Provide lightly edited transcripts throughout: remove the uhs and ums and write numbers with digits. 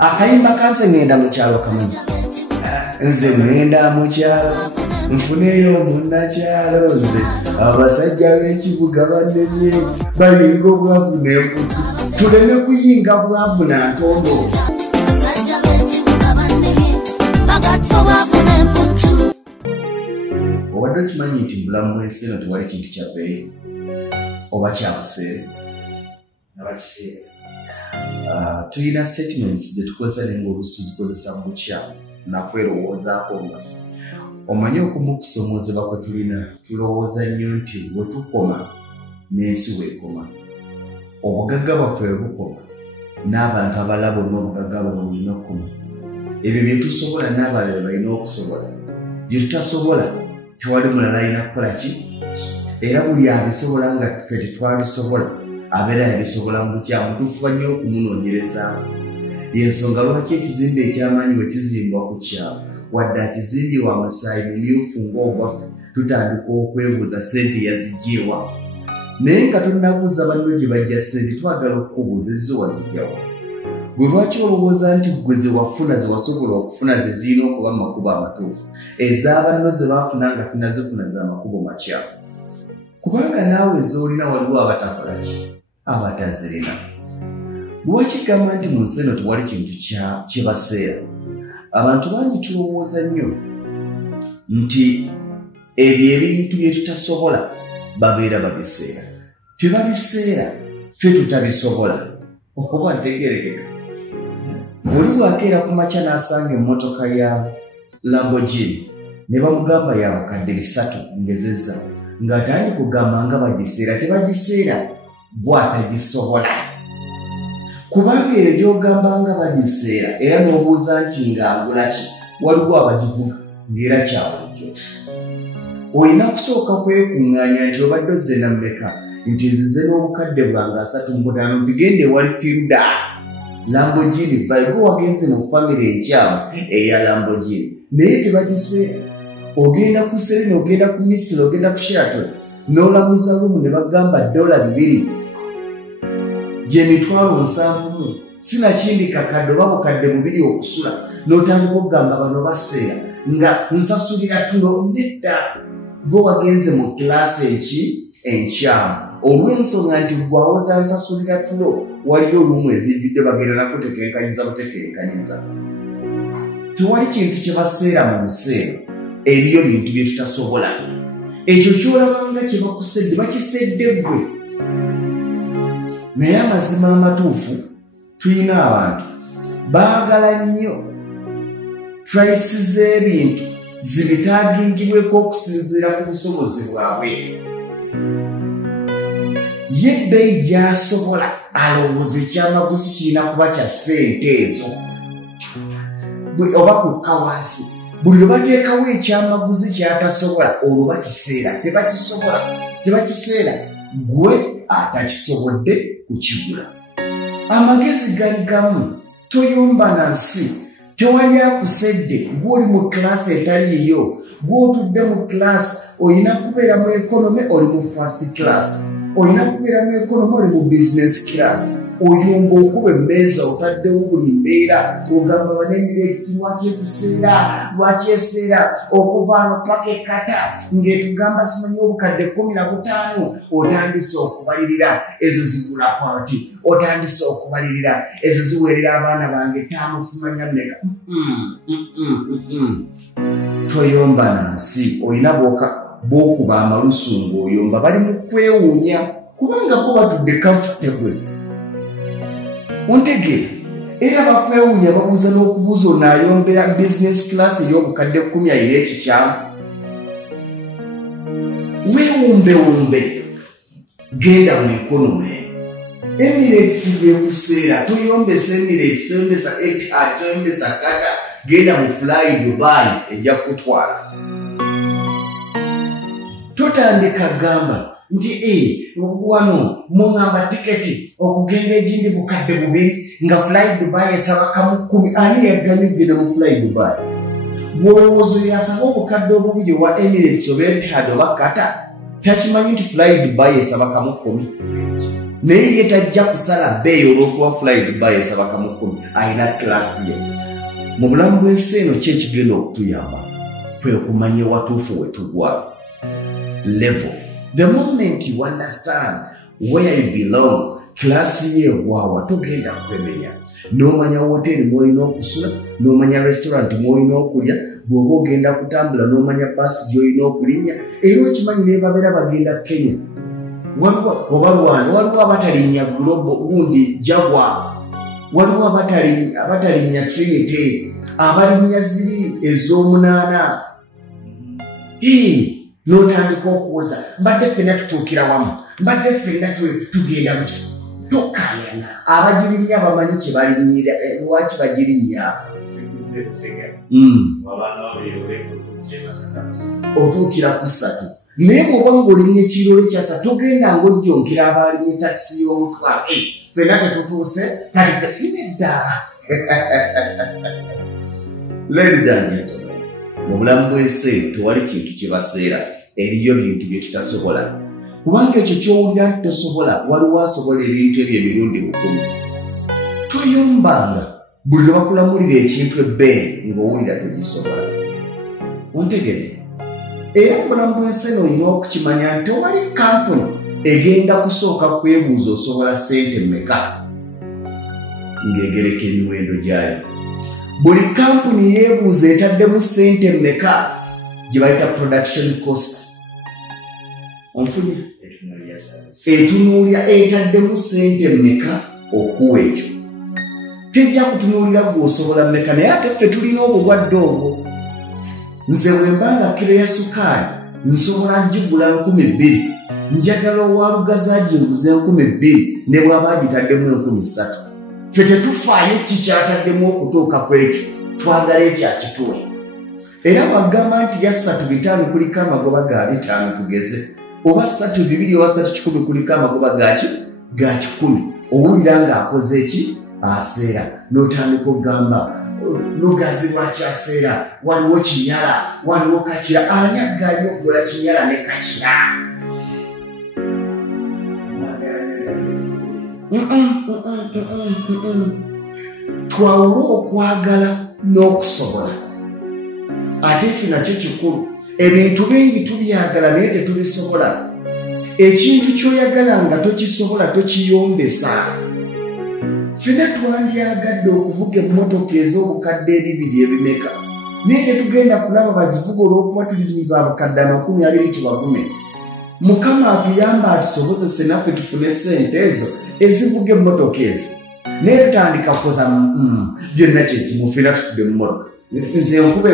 akayimba kanse ngenda mu kyalo kamanyi nze ngenda mu kyalo nfuneyo munnakyalo nze abasajja b'ekibuga bannenye bayinga obwavu n'emputu tuleme kuyinga bwavu na ntondo. Obadde okimanyi nti bulamu bw'ensi eno tewali kintu kya bbeeyi oba kya buseere? Tulina statements ze tukozesa naye ng'oluusi tuzikozesa mu bukyamu nakwerowoozaako nga omanyi okumu okusomoozebwa kwe tulina tulowooza nnyo nti bwe tukoma n'ensi bw'ekoma, obugagga bwaffe bwe bukoma n'abantu abalala bonna obugagga bwabwe bulina okukoma. Ebyo bye tusobola n'abalala balina okusobola, bye tutasobola tewali mulala alina kukola ki? Era buli abisobola nga ffe tetwabisobola abeera yabisobola mu bukyamu tufuba nnyo okumunoonyerezaamu. Y'ensonga lwaki ekizimbe eky'amaanyi bwe kizimbwa ku kyalo wadde akizimbye wa musaayi mumyufu ng'obwaffe tutandika okwebuuza ssente yazigyewa. Naye nga tunnabuuza banno gye bajja ssente twagala okukubuuza ezo wazigyawa. Gwe lwaki olowooza nti ggwe ze wafuna ze wasobola okufuna ze zirina okuba amakubo amatuufu, ez'abanno ze baafuna nga tunazifuna za makubo makyamu? Kubanga naawe z'olina waliwo abatakola ki? Abatazirina. Lwaki gamba nti mu nsi eno tewali kintu kye baseera? Abantu bangi tulowooza nnyo nti ebyo ebintu bye tutasobola babeera babiseera. Tebabiseera, ffe tutabisobola. Oba ntegeerekeka. Buli bwakeera ku makya n'asanga emmotoka ya Lamborghini ne bamugamba ya bukadde 3 ngezezza ng'atandi kugamba nga bagiseera, tebagiseera bw'atagisobola. Kubanga ebyo gy'ogamba nga bagiseera era n'obuuza nti ng'agula ki, waliwo abagivuga ng'era kyabulijjo. Olina kusooka kwekuŋŋaanya nti obadde ozze nammeka nti nzize n'obukadde bwange 35 bigende ewali Fielda Lamborghini vayigo wagenze mu famire enkyamu eya Lamborghini naye tebagiseera. Ogenda ku Serena, ogenda ku Misiri, ogenda ku Sheraton n'olamuza lumu ne bagamba $200 $70,000 sinakindi kakadde oba bukadde 2 okusula n'otandika okugamba bano baseera nga nsasulira tulo nedda gwe wagenze mu kilaasi enkyamu olw'ensonga nti gwawoza nsasulira tulo waliyo olumu ezijjudde bagenda nakutetenkanyiza butetenkanyiza. Tewali kintu kye baseera mu buseera, eriyo bintu bye tutasobola. Ekyo ky'olabanga kye bakusedde bakisedde ggwe. Naye amazima amatuufu tulina abantu baagala nnyo price z'ebintu zibitaagingibweko okusinziira ku busobozi bwabwe. Ye ebbeeyi gy'asobola alowooza ekyamaguzi kirina kuba kya ssente ezo oba kukka wansi. Buli lwe bateekawo ekyamaguzi ky'atasobola olwo bakiseera. Tebakiseera gwe atakisobodde kukigula. Amagezi gali gamu, toyomba na nsi. Tewali akusedde gw'oli mu kilaasi etali yiyo, gw'otudde mu kilaasi olina kubeera mu economy oli mu first class, olina kubeera mu economy oli mu business class. Oyomba okuba emmeeza otaddewo buli mbeera ogamba banemiresi lwaki eseera okuvaano paka ekkata ng'etugamba simanyi obukadde 15 otandise okubalirira ezo zigula party, otandise okubalirira ezo ziweerera abaana bange 5 simanya mmeka. Toyomba na nsi. Olina b'okuba amalusu ng'oyomba bali mu kwewuunya kubanga bo batudde comfortable. Ontegere era bakwewuunya babuuza n'okubuuza onaayombera business class ey'obukadde 10 alina ekikyamu. Weewumbewumbe genda mu economy. Emirates bekuseera toyombesa Emirates, toyombesa Etihad, toyombesa Qatar, genda mu Fly Dubai ejja kutwala. Totandika gamba nti wano muŋŋamba tiketi okugenda egindi bukadde 2 nga Fly Dubai esaba kamu 10. Ani yaganyidde mu Fly Dubai? Gwolowooza yasaba obukadde obubiri wa Emirates oba Etihad oba Qatar takimanyi nti Fly Dubai esaba kamu 10. naye ye tajja kusala bbeeyi olw'okuba fly Dubai esaba kamukumi alina kilasi ye. Mu bulamu bw'ensi eno ki ekigenda okutuyamba kwe kumanya watuufu we tugwa level. The moment you understand where you belong, kilasi ye egwawa togenda kwemenya. N'omanya hoteli mwolina okusula, n'omanya restaurant mwolina okulya, bw'oba ogenda kutambula n'omanya baasi gy'olina okulinnya, era okimanyi ne babeera bagenda Kenya. Waliwo abatalinnya Global gundi Jaguar, waliwo abatalinnya Trinity, abalinnya ziri ez'omunaana. N'otandika okuwoza, mbadde ffenna tutuukira wamu, mbadde ffenna tugenda mu kifo. Tokayana abagirinnya bamanyi kye balinnyira lwaki bagirinnya. Otuukira ku 3 naye bw'oba ng'olinnye ekirole kya 3 togenda ng'ojjonkera abalinnye takisi y'omutwalo ffenna tetutuuse kati nedda. Ladies and gentlemen, mu bulamu bw'ensi tewali kintu kye baseera, eriyo bintu bye tutasobola. Kubanga ekyo ky'owulira nti tosobola waliwo asobola ebintu ebyo emirundi 10. Toyombanga buli lwe bakulamulira ekintu ebbeeyi ng'owulira togisobola. Ontegedde? Era mu bulamu bw'ensi eno olina okukimanya nti tewali kampuni egenda kusooka kwebuuza osobola ssente mmeka ng'egereka emiwendo gyayo. Buli kampuni yeebuuza etaddemu ssente mmeka gye bayita production cost. Onfunye etunuulira etaddemu ssente mmeka okuwa ekyo. Tejja kutunuulira gw'osobola mmeka, naye ate ffe tulina obulwadde obwo. Nze bwe mbanga kiro ya sukaali nsobola gigula 2000, njagala owalugaza aginguze 2000 ne bw'aba agitaddemu 3000. Ffe tetufaayo kikyataddemu okutuuka ku ekyo, twagala ekyakituwe. Era bagamba nti ya 3 5 kuliko amagoba ga 5 tugeze, oba 3 2 oba 3 1 kuliko amagoba ga 10. Owulira ng'akoze eki? Aseera. N'otandika okugamba lugazi lwakyaseera, waliwo kinyala, waliwo kakira. Ani aggaanye okugula kinyala ne kakira? Twawula okwagala n'okusobola. Ate ekyo nakyo kikulu. Ebintu bingi tubyagala naye tetubisobola. Ekintu ky'oyagala nga tokisobola tokiyombesa. Ffenna twandyagadde okuvuga emmotoka ez'obukadde 200 ebimeka, naye tetugenda kulaba bazivuga olw'okuba tulizimuza abukadde 20 tubavume. Mukama atuyamba atusobozese naffe tufune ssente ezo ezivuga emmotoka ezo. Naye tutandika kukoza byonna kyekimu, ffenna tutudde mu mmotoka. Nze enkuba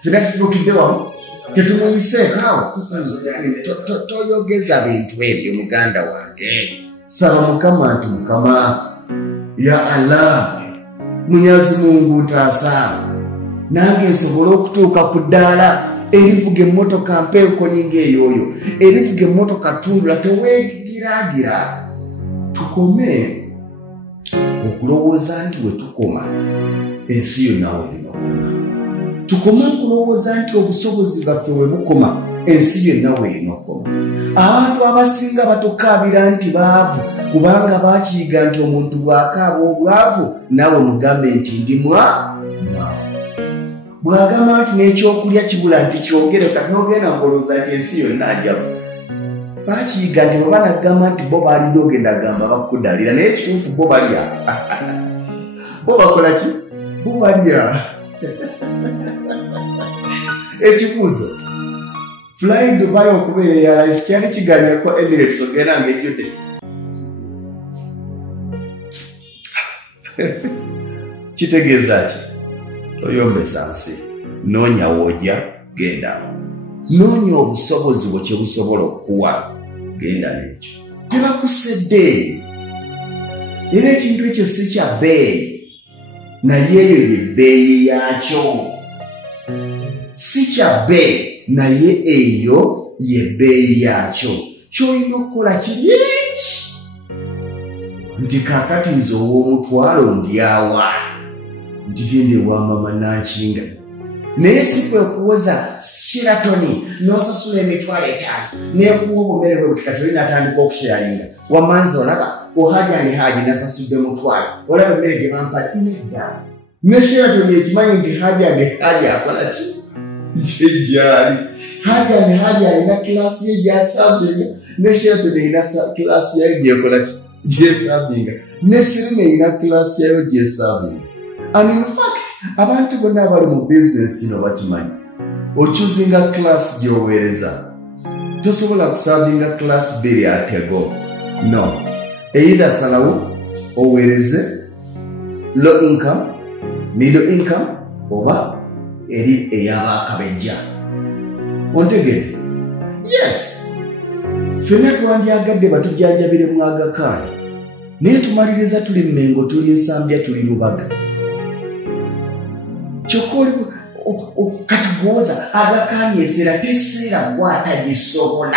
ffenna tutuukidde wamu tetumuyiseeko awo. Toyogeza bintu ebyo muganda wange. Saba Mukama nti Mukama, ya Allah, Munyazi Mungu ntaasa, nange nsobole okutuuka ku ddaala erivuga emmotoka mpeekoni ng'eyooyo, erivuga emmotoka tundula teweegiraagira. Tukome okulowooza nti we tukoma ensi yonna werina okoma. Tukome okulowooza nti obusobozi bwaffe we bukoma ensi yonna werina okoma. Abantu abasinga batukaabira nti baavu kubanga baakiyiga nti omuntu bw'akaaba obwavu naawe mugambe nti ndi mwavu. Bw'agamba nti n'ekyokulya kibula nti kyongere, kati n'ogenda ng'olowooza nti ensi yonna ajavu. Baakiyiga nti bwe banagamba nti bo baalidde ogenda gamba bakuddalira, naye ekituufu bo balya. Bo bakola ki? Bo balya. Ekibuuzo, Fly Dubai okubeera Airlines kyali kiganyako Emirates ogenda ng'ejjudde? Kitegeeza ki? Toyombesa nsi, noonya w'ojja, genda. Noonya obusobozi bwe kye busobola okuwa, genda n'ekyo. Tebakusedde. Era ekintu ekyo si kya bbeeyi, naye eyo ye bbeeyi yaakyo. Si kya bbeeyi, naye eyo ye bbeeyi yaakyo. Ky'olina okukola kiri eki nti kaakati nze ow'omutwalo ndyawa, nti genda ewa mama Nankinga, naye si kwe kuwoza Sheraton n'osasula emitwalo 5 n'ekuwa obumere bwe kati natandika okusharinga wamanzi olaba ohaja ni haji nasasudde mutwalo olaba emmere gye bampa nedda ne Sheraton ekimanyi nti haja akola ki jejjali haja alina kilasi ye gyasabinga ne Sheraton erina kilasi yayo gyekola ki gyesabinga ne Serena erina kilasi yayo gyesabinga. And in fact abantu bonna abali mu business kino bakimanyi okyuzinga class gy'oweereza tosobola kusavinga class biri atego no either salawo oweereze low income middle income oba eri ey'abaakabejja ontegedde. Yes ffenna twandyagadde batujjanjabire mu Aga Khan naye tumaliriza tuli Mmengo tuli Nsambya tuli Lubaga kyokoli katugwoza Aga Khan yeseera teseera gwatagisobola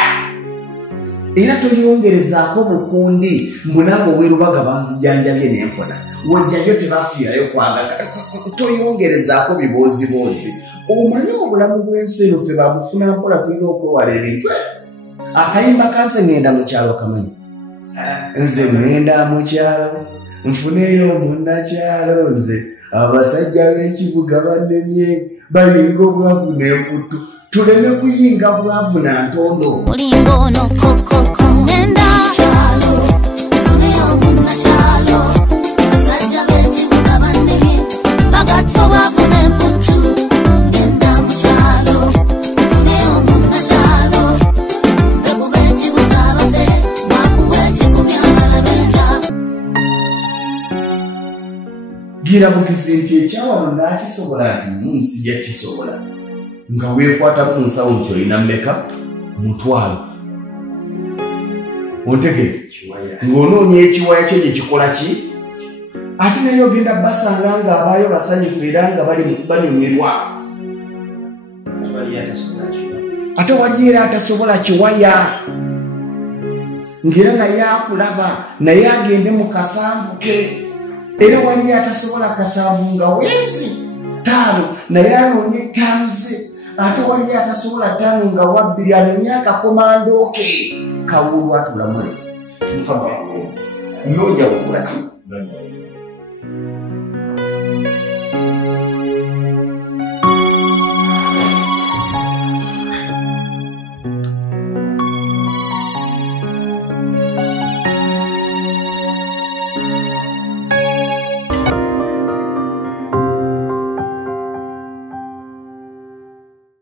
era toyongerezaako bukundi mbunange ow'erubaga banzijanjabye nempona wajjayo tebafiirayo ku Aga Khan toyongerezaako biboozi omanyi obulamu bw'ensi eno ffe bamufuna mpola tulina okwewala ebintu akayimba kanse ngenda mu kyalo kamanyi nze ngenda mu kyalo nfuneyo munnakyalo nze abasajja b'ekibuga bannemye balinga obwavu n'emputtu tuleme kuyinga bwavu na ntondo olinga ono kokoko ngenda kyalo nfuneyo munnakyalo abasajja b'ekibuga bannemye bagatya obwavu n'emputtu ngenda mu kyalo nfuneyo munnakyalo bego b'ekibuga bade bakuwa ekikubya abalabenda gira bukizi nti ekyawano naakisobola nti sijja kisobola nga weekwata ku nsawo nti olina mmeka mutwalo ontegedde ng'onoonya ekiwaya kyo gye kikola ki ate naye ogenda basanga ng'abaayo basanyufu era nga banyumirwa ate wali era atasobola kiwaya ng'era naye akulaba naye agende mu kasanvu ke era wali atasobola kasanvu nga wezi 5 naye anoonye 5 ze ate wali atasobola 5 nga wabbiri anoonye akakomando ke kawulwa tulamule mukama wange nooja wokula ki